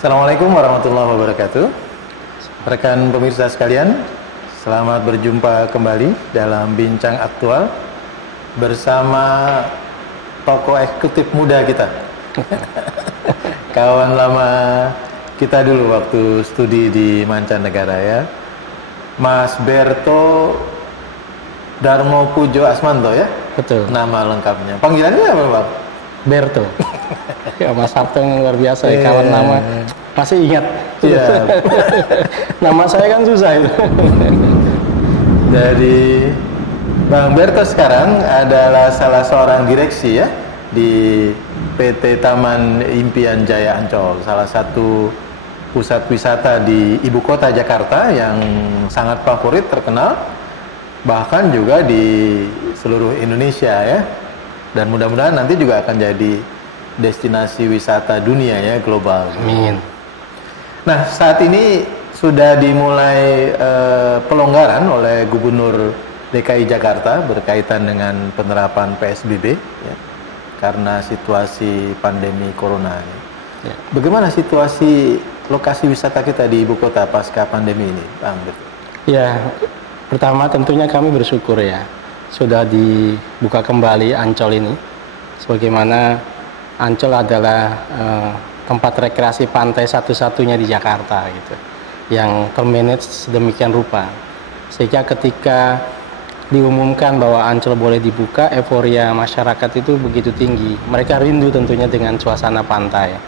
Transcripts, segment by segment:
Assalamualaikum warahmatullahi wabarakatuh. Rekan pemirsa sekalian, selamat berjumpa kembali dalam Bincang Aktual bersama tokoh eksekutif muda kita. Kawan lama kita dulu waktu studi di mancanegara ya. Mas Berto Darmo Pujo Asmanto ya? Betul. Nama lengkapnya. Panggilannya apa, Pak? Berto. Ya, Mas Sabto yang luar biasa ya, kawan lama. Masih ingat? Iya. Nama saya kan susah itu. Dari Bang Berto sekarang adalah salah seorang direksi ya di PT Taman Impian Jaya Ancol, salah satu pusat wisata di ibu kota Jakarta yang sangat favorit, terkenal, bahkan juga di seluruh Indonesia ya. Dan mudah-mudahan nanti juga akan jadi destinasi wisata dunia ya, global. Amin. Nah, saat ini sudah dimulai pelonggaran oleh Gubernur DKI Jakarta berkaitan dengan penerapan PSBB ya, karena situasi pandemi corona. Ya. Bagaimana situasi lokasi wisata kita di ibu kota pasca pandemi ini, Bang? Ya, pertama tentunya kami bersyukur ya sudah dibuka kembali Ancol ini. Sebagaimana Ancol adalah tempat rekreasi pantai satu-satunya di Jakarta gitu, yang termanage sedemikian rupa, sehingga ketika diumumkan bahwa Ancol boleh dibuka, euforia masyarakat itu begitu tinggi. Mereka rindu tentunya dengan suasana pantai.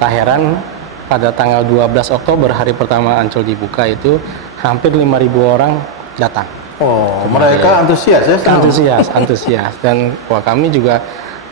Tak heran pada tanggal 12 Oktober, hari pertama Ancol dibuka, itu hampir 5.000 orang datang. Oh, mereka antusias ya? Antusias. Dan wah, kami juga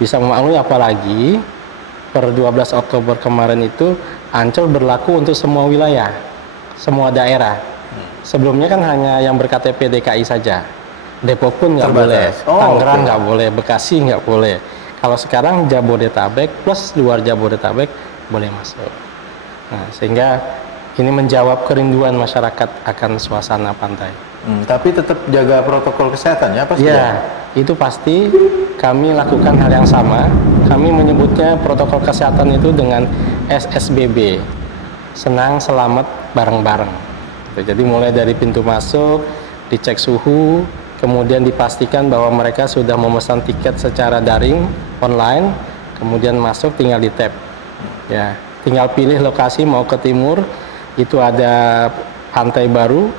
bisa memaklumi, apalagi per 12 Oktober kemarin itu Ancol berlaku untuk semua wilayah, semua daerah. Sebelumnya kan hanya yang berKTP DKI saja. Depok pun nggak boleh, Tangerang nggak boleh, Bekasi nggak boleh. Kalau sekarang Jabodetabek plus luar Jabodetabek boleh masuk. Nah, sehingga ini menjawab kerinduan masyarakat akan suasana pantai. Tapi tetap jaga protokol kesehatan ya, pasti. Ya, itu pasti. Kami lakukan hal yang sama. Kami menyebutnya protokol kesehatan itu dengan SSBB, senang selamat bareng-bareng. Jadi mulai dari pintu masuk, dicek suhu, kemudian dipastikan bahwa mereka sudah memesan tiket secara daring, online, kemudian masuk tinggal di tap. Ya, tinggal pilih lokasi, mau ke timur, itu ada pantai baru,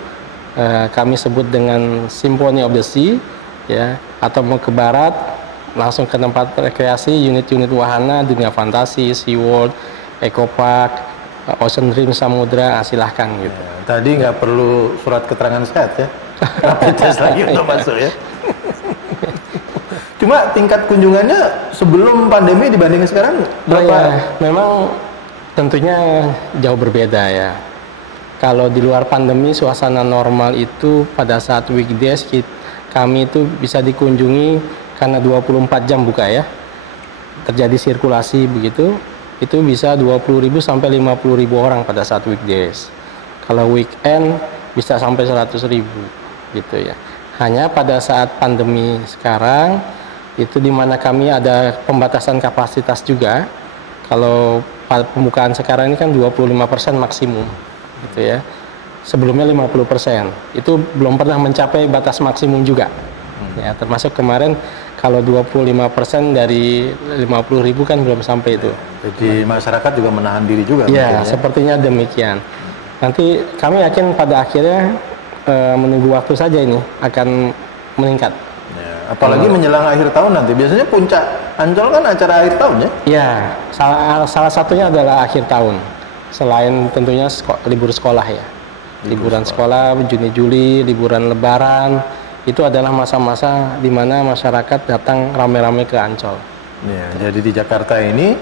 kami sebut dengan Symphony of the Sea, ya, atau mau ke barat, langsung ke tempat rekreasi, unit-unit wahana, dunia fantasi, SeaWorld, Eco Park, Ocean Dream Samudra, silahkan gitu. Ya, tadi nggak perlu surat keterangan sehat ya, rapid test lagi untuk masuk ya. Cuma tingkat kunjungannya sebelum pandemi dibanding sekarang berapa? Ya, memang tentunya jauh berbeda ya. Kalau di luar pandemi, suasana normal itu pada saat weekdays kami itu bisa dikunjungi karena 24 jam buka ya. Terjadi sirkulasi begitu, itu bisa 20.000 sampai 50.000 orang pada saat weekdays. Kalau weekend bisa sampai 100.000 gitu ya. Hanya pada saat pandemi sekarang itu dimana kami ada pembatasan kapasitas juga. Kalau pembukaan sekarang ini kan 25% maksimum gitu ya. Sebelumnya 50%. Itu belum pernah mencapai batas maksimum juga. Ya, termasuk kemarin kalau 25% dari 50.000 kan belum sampai itu. Jadi masyarakat juga menahan diri juga. Ya, sepertinya demikian. Nanti kami yakin pada akhirnya menunggu waktu saja ini akan meningkat. Ya, apalagi menjelang akhir tahun nanti. Biasanya puncak Ancol kan acara akhir tahun ya? Ya, salah satunya adalah akhir tahun. Selain tentunya libur sekolah ya. Liburan sekolah, Juni-Juli, liburan lebaran, itu adalah masa-masa di mana masyarakat datang rame-rame ke Ancol. Ya, jadi di Jakarta ini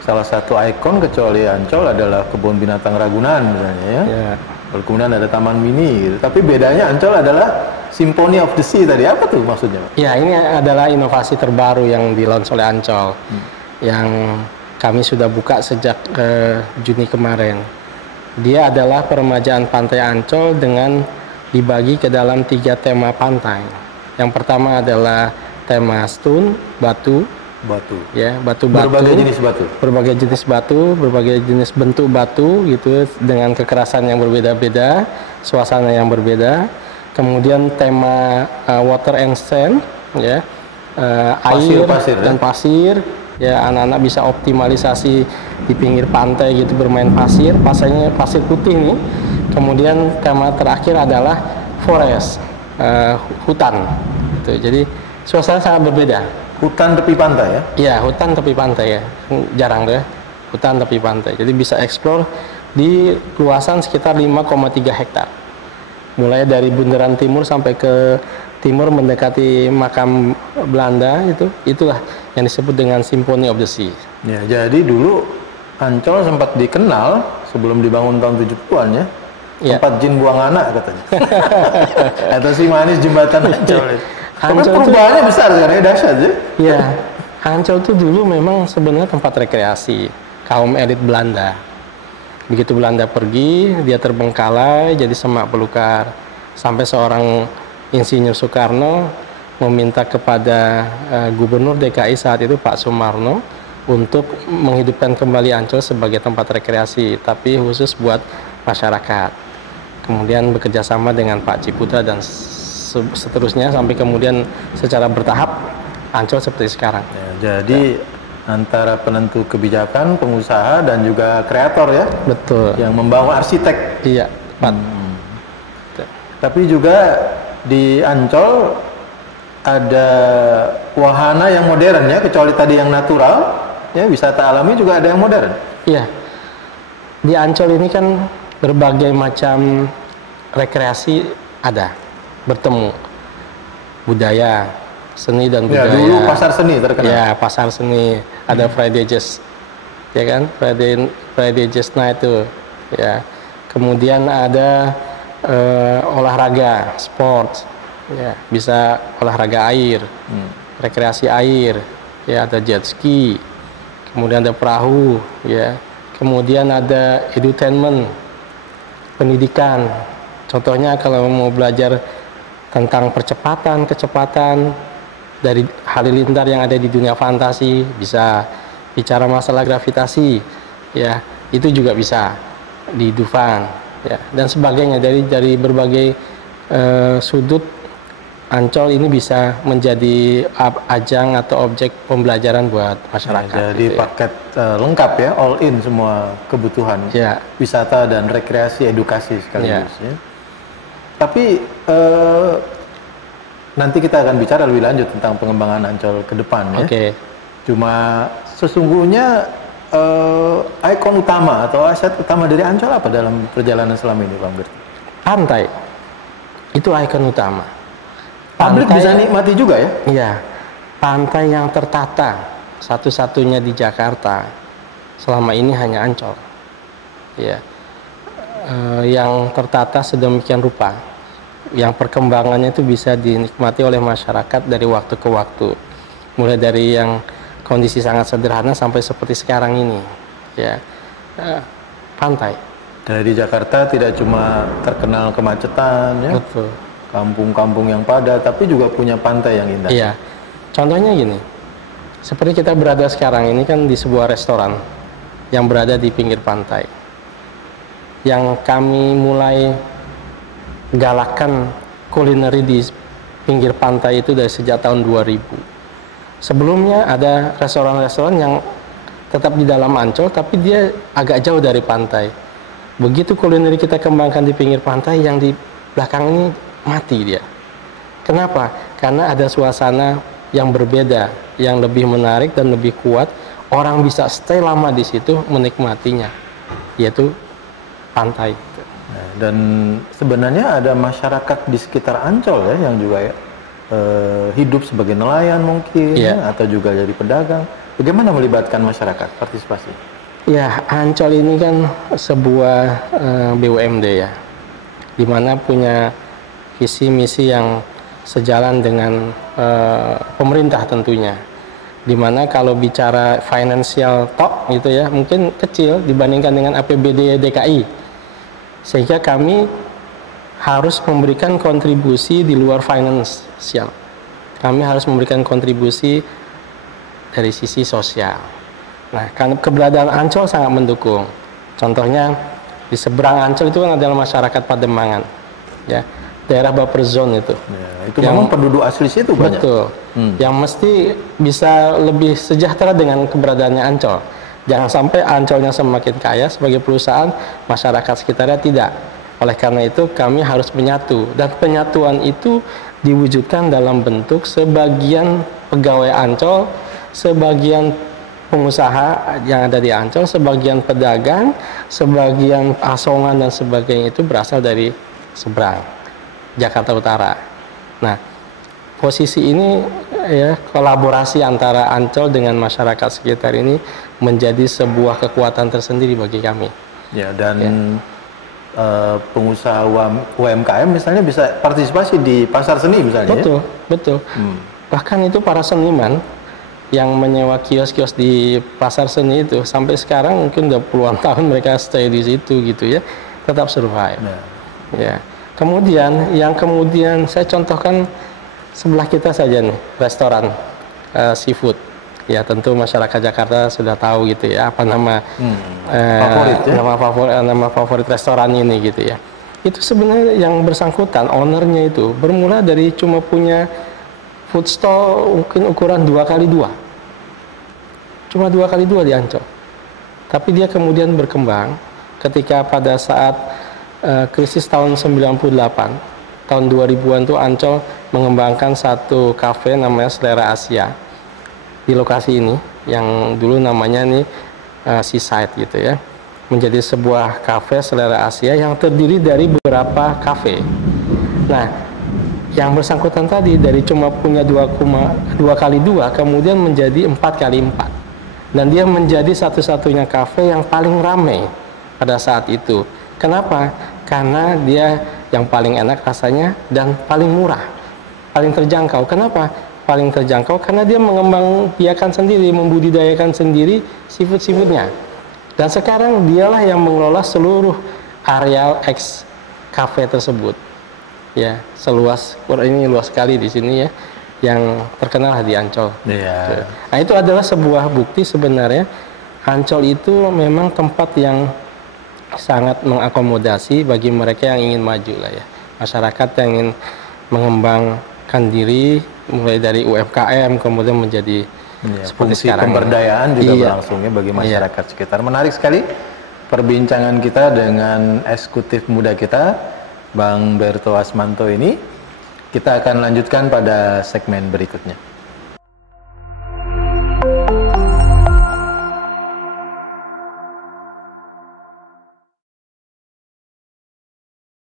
salah satu ikon kecuali Ancol adalah kebun binatang Ragunan misalnya ya. Ya. Kemudian ada Taman Mini gitu. Tapi bedanya Ancol adalah Symphony of the Sea tadi. Apa tuh maksudnya, Pak? Ya, ini adalah inovasi terbaru yang di-launch oleh Ancol. Yang kami sudah buka sejak Juni kemarin. Dia adalah peremajaan pantai Ancol dengan dibagi ke dalam 3 tema pantai. Yang pertama adalah tema stone, batu, Batu. Ya, batu-batu. Berbagai jenis batu. Berbagai jenis batu, berbagai jenis bentuk batu gitu dengan kekerasan yang berbeda-beda, suasana yang berbeda. Kemudian tema water and sand, ya, air dan pasir. Ya, anak-anak bisa optimalisasi di pinggir pantai gitu bermain pasir, pasir putih nih. Kemudian tema terakhir adalah forest, hutan. Gitu. Jadi suasana sangat berbeda. Hutan tepi pantai ya? Iya, hutan tepi pantai ya. Jarang deh, hutan tepi pantai. Jadi bisa eksplor di luasan sekitar 5,3 hektar. Mulai dari bundaran timur sampai ke timur mendekati makam Belanda itulah yang disebut dengan Symphony of the Sea. Ya, jadi dulu Ancol sempat dikenal sebelum dibangun tahun 70-an ya. Tempat jin buang anak katanya. Atau si manis jembatan Ancol. Tapi perubahannya besar kan ya, dahsyat ya. Iya. Ancol itu dulu memang sebenarnya tempat rekreasi kaum elit Belanda. Begitu Belanda pergi, dia terbengkalai jadi semak belukar. Sampai seorang Insinyur Soekarno meminta kepada Gubernur DKI saat itu Pak Sumarno untuk menghidupkan kembali Ancol sebagai tempat rekreasi, tapi khusus buat masyarakat. Kemudian bekerja sama dengan Pak Ciputra dan seterusnya sampai kemudian secara bertahap Ancol seperti sekarang. Ya, jadi antara penentu kebijakan, pengusaha dan juga kreator ya. Betul. Yang membawa arsitek. Iya, tepat. Tapi juga di Ancol ada wahana yang modern ya, kecuali tadi yang natural, ya wisata alami juga ada yang modern. Iya. Di Ancol ini kan berbagai macam rekreasi ada, bertemu budaya, seni dan budaya. Ya, dulu pasar seni terkenal. Ya, pasar seni, ada Friday Jazz, ya kan, Friday Jazz Night itu, ya. Kemudian ada olahraga, sport, ya, bisa olahraga air, rekreasi air, ya, ada jet ski, kemudian ada perahu, ya, kemudian ada edutainment, pendidikan. Contohnya kalau mau belajar tentang kecepatan dari halilintar yang ada di dunia fantasi, bisa bicara masalah gravitasi, ya, itu juga bisa di Dufan, ya, dan sebagainya. Dari berbagai sudut Ancol ini bisa menjadi ajang atau objek pembelajaran buat masyarakat. Ya, jadi gitu, paket lengkap ya, all in semua kebutuhan, ya, wisata dan rekreasi, edukasi sekaligus. Ya. Tapi nanti kita akan bicara lebih lanjut tentang pengembangan Ancol ke depan ya. Oke. Cuma sesungguhnya ikon utama atau aset utama dari Ancol apa dalam perjalanan selama ini, Bang Gerti? Pantai. Itu ikon utama. Publik bisa nikmati juga ya? Iya. Pantai yang tertata satu-satunya di Jakarta selama ini hanya Ancol. Ya. Yang tertata sedemikian rupa, yang perkembangannya itu bisa dinikmati oleh masyarakat dari waktu ke waktu, mulai dari yang kondisi sangat sederhana sampai seperti sekarang ini, ya, pantai. Dari Jakarta tidak cuma terkenal kemacetan, ya, betul, kampung-kampung yang padat, tapi juga punya pantai yang indah. Iya, contohnya gini, seperti kita berada sekarang ini kan di sebuah restoran yang berada di pinggir pantai, yang kami mulai galakkan kulineri di pinggir pantai itu dari sejak tahun 2000. Sebelumnya ada restoran-restoran yang tetap di dalam Ancol, tapi dia agak jauh dari pantai. Begitu kulineri kita kembangkan di pinggir pantai, yang di belakang ini mati dia. Kenapa? Karena ada suasana yang berbeda, yang lebih menarik dan lebih kuat. Orang bisa stay lama di situ menikmatinya, yaitu pantai. Dan sebenarnya ada masyarakat di sekitar Ancol ya yang juga hidup sebagai nelayan mungkin, ya, atau juga jadi pedagang. Bagaimana melibatkan masyarakat partisipasi? Ya, Ancol ini kan sebuah BUMD ya, dimana punya visi misi yang sejalan dengan pemerintah tentunya. Dimana kalau bicara financial talk gitu ya, mungkin kecil dibandingkan dengan APBD DKI, sehingga kami harus memberikan kontribusi di luar finansial. Kami harus memberikan kontribusi dari sisi sosial. Nah, kan keberadaan Ancol sangat mendukung. Contohnya di seberang Ancol itu kan adalah masyarakat Pademangan, ya, daerah buffer zone itu. Ya, itu memang penduduk asli situ banyak. Betul. Yang mesti bisa lebih sejahtera dengan keberadaannya Ancol. Jangan sampai Ancolnya semakin kaya sebagai perusahaan, masyarakat sekitarnya tidak. Oleh karena itu kami harus menyatu, dan penyatuan itu diwujudkan dalam bentuk sebagian pegawai Ancol, sebagian pengusaha yang ada di Ancol, sebagian pedagang, sebagian asongan dan sebagainya itu berasal dari seberang Jakarta Utara. Nah, posisi ini ya, kolaborasi antara Ancol dengan masyarakat sekitar ini menjadi sebuah kekuatan tersendiri bagi kami. Ya, dan pengusaha UMKM misalnya bisa partisipasi di pasar seni misalnya. Betul, betul. Bahkan itu para seniman yang menyewa kios-kios di pasar seni itu sampai sekarang mungkin udah puluhan tahun mereka stay di situ gitu ya, tetap survive. Ya. Kemudian saya contohkan sebelah kita saja nih, restoran seafood. Ya, tentu masyarakat Jakarta sudah tahu gitu ya, apa nama favorit ya? nama favorit restoran ini gitu ya. Itu sebenarnya yang bersangkutan, ownernya itu bermula dari cuma punya food stall mungkin ukuran 2x2, cuma 2x2 di Ancol. Tapi dia kemudian berkembang ketika pada saat krisis tahun 98, tahun 2000-an tuh Ancol mengembangkan satu kafe namanya Selera Asia di lokasi ini, yang dulu namanya nih Seaside gitu ya, menjadi sebuah kafe Selera Asia yang terdiri dari beberapa kafe. Nah, yang bersangkutan tadi dari cuma punya 2x2 kemudian menjadi 4x4, dan dia menjadi satu-satunya kafe yang paling ramai pada saat itu. Kenapa? Karena dia yang paling enak rasanya dan paling murah, paling terjangkau. Kenapa paling terjangkau? Karena dia mengembangbiakan sendiri, membudidayakan sendiri seafood-seafoodnya, dan sekarang dialah yang mengelola seluruh areal ex cafe tersebut. Ya, ini luas sekali di sini ya, yang terkenal di Ancol. Yeah. Nah, itu adalah sebuah bukti sebenarnya Ancol itu memang tempat yang sangat mengakomodasi bagi mereka yang ingin maju lah ya, masyarakat yang ingin mengembangkan diri mulai dari UMKM kemudian menjadi seperti sekarang. Pemberdayaan juga berlangsung ya bagi masyarakat sekitar. Menarik sekali perbincangan kita dengan eksekutif muda kita, Bang Berto Asmanto ini. Kita akan lanjutkan pada segmen berikutnya.